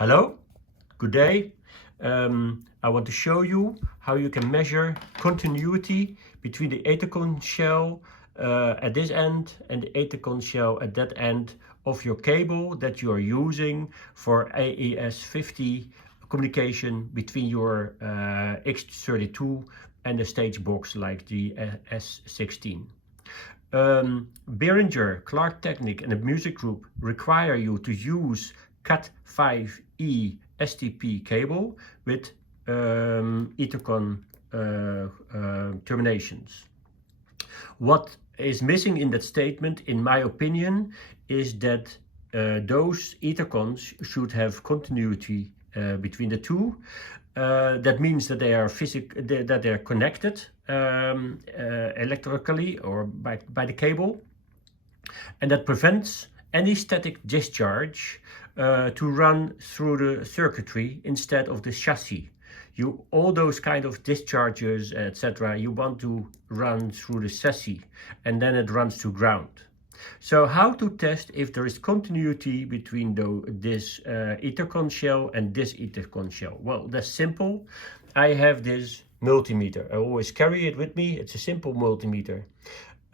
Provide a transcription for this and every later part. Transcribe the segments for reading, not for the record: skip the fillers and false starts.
Hello, good day. I want to show you how you can measure continuity between the EtherCON shell at this end and the EtherCON shell at that end of your cable that you are using for AES50 communication between your X32 and the stage box like the S16. Behringer, Clark Technic and the music group require you to use Cat5e STP cable with EtherCON terminations. What is missing in that statement, in my opinion, is that those EtherCons should have continuity between the two. That means that they are connected electrically or by the cable, and that prevents any static discharge to run through the circuitry instead of the chassis. All those kind of discharges, etc., you want to run through the chassis, and then it runs to ground. So how to test if there is continuity between this EtherCON shell and this EtherCON shell? Well, that's simple. I have this multimeter. I always carry it with me. It's a simple multimeter.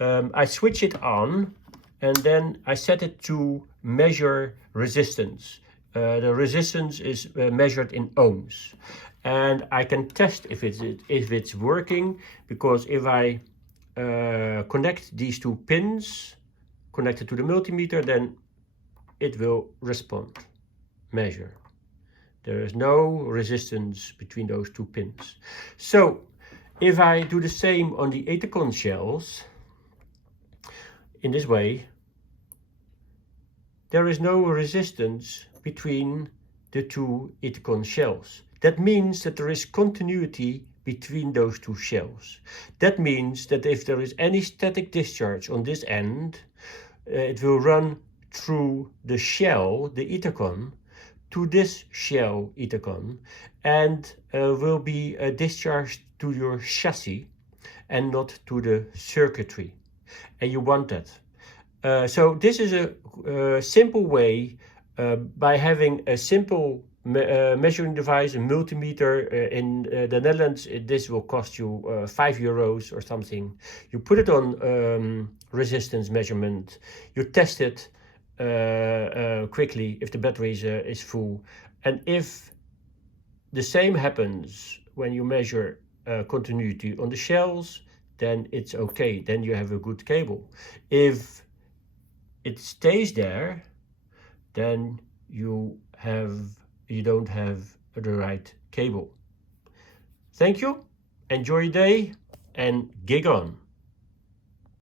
I switch it on and then I set it to measure resistance. The resistance is measured in ohms. And I can test if it's working, because if I connect these two pins connected to the multimeter, then it will respond, measure. There is no resistance between those two pins. So if I do the same on the EtherCON shells, in this way, there is no resistance between the two EtherCON shells. That means that there is continuity between those two shells. That means that if there is any static discharge on this end, it will run through the shell, the EtherCON, to this shell EtherCON, and will be discharged to your chassis and not to the circuitry. And you want that. So this is a simple way, by having a simple measuring device, a multimeter. In the Netherlands, this will cost you €5 or something. You put it on resistance measurement, you test it quickly if the battery is full, and if the same happens when you measure continuity on the shells, then it's okay, then you have a good cable. If it stays there, then you don't have the right cable. Thank you, enjoy your day, and gig on.